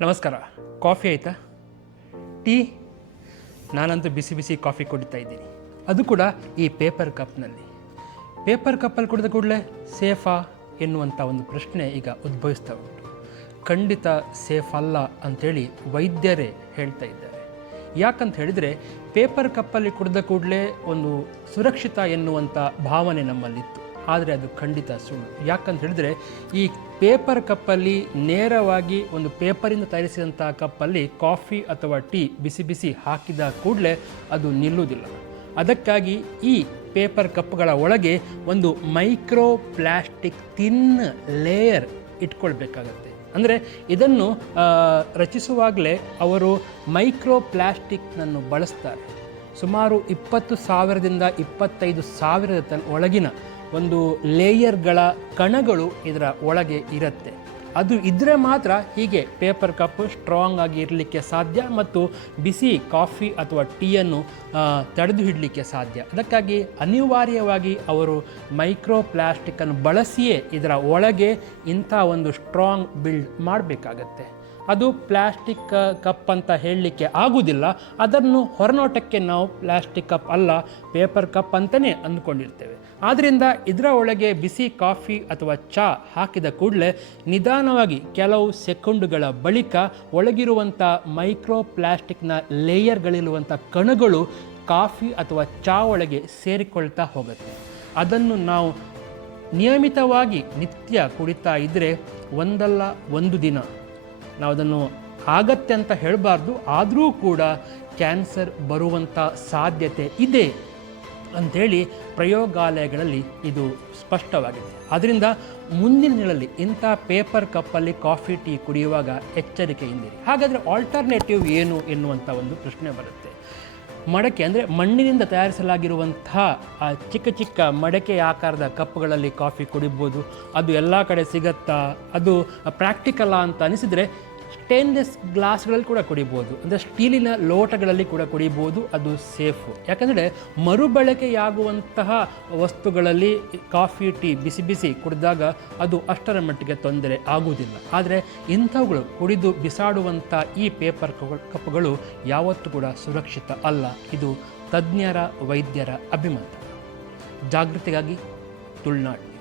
ನಮಸ್ಕಾರ. ಕಾಫಿ ಆಯಿತಾ? ಟೀ? ನಾನಂತೂ ಬಿಸಿ ಬಿಸಿ ಕಾಫಿ ಕುಡಿತಾ ಇದ್ದೀನಿ. ಅದು ಕೂಡ ಈ ಪೇಪರ್ ಕಪ್ನಲ್ಲಿ. ಪೇಪರ್ ಕಪ್ಪಲ್ಲಿ ಕುಡಿದ ಕೂಡಲೇ ಸೇಫಾ ಎನ್ನುವಂಥ ಒಂದು ಪ್ರಶ್ನೆ ಈಗ ಉದ್ಭವಿಸ್ತಾ ಉಂಟು. ಖಂಡಿತ ಸೇಫ್ ಅಲ್ಲ ಅಂಥೇಳಿ ವೈದ್ಯರೇ ಹೇಳ್ತಾ ಇದ್ದಾರೆ. ಯಾಕಂತ ಹೇಳಿದರೆ ಪೇಪರ್ ಕಪ್ಪಲ್ಲಿ ಕುಡಿದ ಕೂಡಲೇ ಒಂದು ಸುರಕ್ಷಿತ ಎನ್ನುವಂಥ ಭಾವನೆ ನಮ್ಮಲ್ಲಿತ್ತು. ಆದರೆ ಅದು ಖಂಡಿತ ಸುಳ್ಳು. ಯಾಕಂತ ಹೇಳಿದ್ರೆ ಈ ಪೇಪರ್ ಕಪ್ಪಲ್ಲಿ ನೇರವಾಗಿ ಒಂದು ಪೇಪರಿಂದ ತಯಾರಿಸಿದಂಥ ಕಪ್ಪಲ್ಲಿ ಕಾಫಿ ಅಥವಾ ಟೀ ಬಿಸಿ ಬಿಸಿ ಹಾಕಿದ ಕೂಡಲೇ ಅದು ನಿಲ್ಲುವುದಿಲ್ಲ. ಅದಕ್ಕಾಗಿ ಈ ಪೇಪರ್ ಕಪ್ಗಳ ಒಳಗೆ ಒಂದು ಮೈಕ್ರೋ ಪ್ಲಾಸ್ಟಿಕ್ ತಿನ್ ಲೇಯರ್ ಇಟ್ಕೊಳ್ಬೇಕಾಗತ್ತೆ. ಅಂದರೆ ಇದನ್ನು ರಚಿಸುವಾಗಲೇ ಅವರು ಮೈಕ್ರೋ ಪ್ಲಾಸ್ಟಿಕ್ನನ್ನು ಬಳಸ್ತಾರೆ. ಸುಮಾರು ಇಪ್ಪತ್ತು ಸಾವಿರದಿಂದ ಇಪ್ಪತ್ತೈದು ಸಾವಿರದ ತನ್ ಒಳಗಿನ ಒಂದು ಲೇಯರ್ಗಳ ಕಣಗಳು ಇದರ ಒಳಗೆ ಇರುತ್ತೆ. ಅದು ಇದ್ದರೆ ಮಾತ್ರ ಹೀಗೆ ಪೇಪರ್ ಕಪ್ ಸ್ಟ್ರಾಂಗ್ ಆಗಿ ಇರಲಿಕ್ಕೆ ಸಾಧ್ಯ ಮತ್ತು ಬಿಸಿ ಕಾಫಿ ಅಥವಾ ಟೀಯನ್ನು ತಡೆದು ಹಿಡಲಿಕ್ಕೆ ಸಾಧ್ಯ. ಅದಕ್ಕಾಗಿ ಅನಿವಾರ್ಯವಾಗಿ ಅವರು ಮೈಕ್ರೋ ಪ್ಲಾಸ್ಟಿಕ್ಕನ್ನು ಬಳಸಿಯೇ ಇದರ ಒಳಗೆ ಇಂಥ ಒಂದು ಸ್ಟ್ರಾಂಗ್ ಬಿಲ್ಡ್ ಮಾಡಬೇಕಾಗತ್ತೆ. ಅದು ಪ್ಲ್ಯಾಸ್ಟಿಕ್ ಕಪ್ ಅಂತ ಹೇಳಲಿಕ್ಕೆ ಆಗುವುದಿಲ್ಲ. ಅದನ್ನು ಹೊರನೋಟಕ್ಕೆ ನಾವು ಪ್ಲಾಸ್ಟಿಕ್ ಕಪ್ ಅಲ್ಲ, ಪೇಪರ್ ಕಪ್ ಅಂತಲೇ ಅಂದ್ಕೊಂಡಿರ್ತೇವೆ. ಆದ್ದರಿಂದ ಇದರ ಒಳಗೆ ಬಿಸಿ ಕಾಫಿ ಅಥವಾ ಚಹಾ ಹಾಕಿದ ಕೂಡಲೇ ನಿಧಾನವಾಗಿ ಕೆಲವು ಸೆಕೆಂಡುಗಳ ಬಳಿಕ ಒಳಗಿರುವಂಥ ಮೈಕ್ರೋ ಪ್ಲ್ಯಾಸ್ಟಿಕ್ನ ಲೇಯರ್ಗಳಿರುವಂಥ ಕಣಗಳು ಕಾಫಿ ಅಥವಾ ಚಾ ಒಳಗೆ ಸೇರಿಕೊಳ್ತಾ ಹೋಗುತ್ತೆ. ಅದನ್ನು ನಾವು ನಿಯಮಿತವಾಗಿ ನಿತ್ಯ ಕುಡಿತಾ ಇದ್ದರೆ ಒಂದಲ್ಲ ಒಂದು ದಿನ ನಾವು ಅದನ್ನು ಆಗತ್ತೆ ಅಂತ ಹೇಳಬಾರ್ದು, ಆದರೂ ಕೂಡ ಕ್ಯಾನ್ಸರ್ ಬರುವಂಥ ಸಾಧ್ಯತೆ ಇದೆ ಅಂಥೇಳಿ ಪ್ರಯೋಗಾಲಯಗಳಲ್ಲಿ ಇದು ಸ್ಪಷ್ಟವಾಗಿದೆ. ಆದ್ದರಿಂದ ಮುಂದಿನ ದಿನಗಳಲ್ಲಿ ಇಂಥ ಪೇಪರ್ ಕಪ್ಪಲ್ಲಿ ಕಾಫಿ ಟೀ ಕುಡಿಯುವಾಗ ಎಚ್ಚರಿಕೆಯಿಂದಿರಿ. ಹಾಗಾದರೆ ಆಲ್ಟರ್ನೇಟಿವ್ ಏನು ಎನ್ನುವಂಥ ಒಂದು ಪ್ರಶ್ನೆ ಬರುತ್ತೆ. ಮಡಕೆ ಅಂದರೆ ಮಣ್ಣಿನಿಂದ ತಯಾರಿಸಲಾಗಿರುವಂಥ ಆ ಚಿಕ್ಕ ಚಿಕ್ಕ ಮಡಕೆ ಆಕಾರದ ಕಪ್ಗಳಲ್ಲಿ ಕಾಫಿ ಕುಡಿಬೋದು. ಅದು ಎಲ್ಲ ಕಡೆ ಸಿಗತ್ತಾ? ಅದು ಪ್ರಾಕ್ಟಿಕಲ್ಲ ಅಂತ ಅನಿಸಿದರೆ ಸ್ಟೇನ್ಲೆಸ್ ಗ್ಲಾಸ್ಗಳಲ್ಲಿ ಕೂಡ ಕುಡಿಬೋದು. ಅಂದರೆ ಸ್ಟೀಲಿನ ಲೋಟಗಳಲ್ಲಿ ಕೂಡ ಕುಡಿಬೋದು, ಅದು ಸೇಫು ಯಾಕಂದರೆ ಮರುಬಳಕೆಯಾಗುವಂತಹ ವಸ್ತುಗಳಲ್ಲಿ ಕಾಫಿ, ಟೀ ಬಿಸಿ ಬಿಸಿ ಕುಡಿದಾಗ ಅದು ಅಷ್ಟರ ಮಟ್ಟಿಗೆ ತೊಂದರೆ ಆಗುವುದಿಲ್ಲ. ಆದರೆ ಇಂಥವುಗಳು ಕುಡಿದು ಬಿಸಾಡುವಂಥ ಈ ಪೇಪರ್ ಕಪ್ಗಳು ಯಾವತ್ತೂ ಕೂಡ ಸುರಕ್ಷಿತ ಅಲ್ಲ. ಇದು ತಜ್ಞರ, ವೈದ್ಯರ ಅಭಿಮತ. ಜಾಗೃತಿಗಾಗಿ ತುಳುನಾಡು.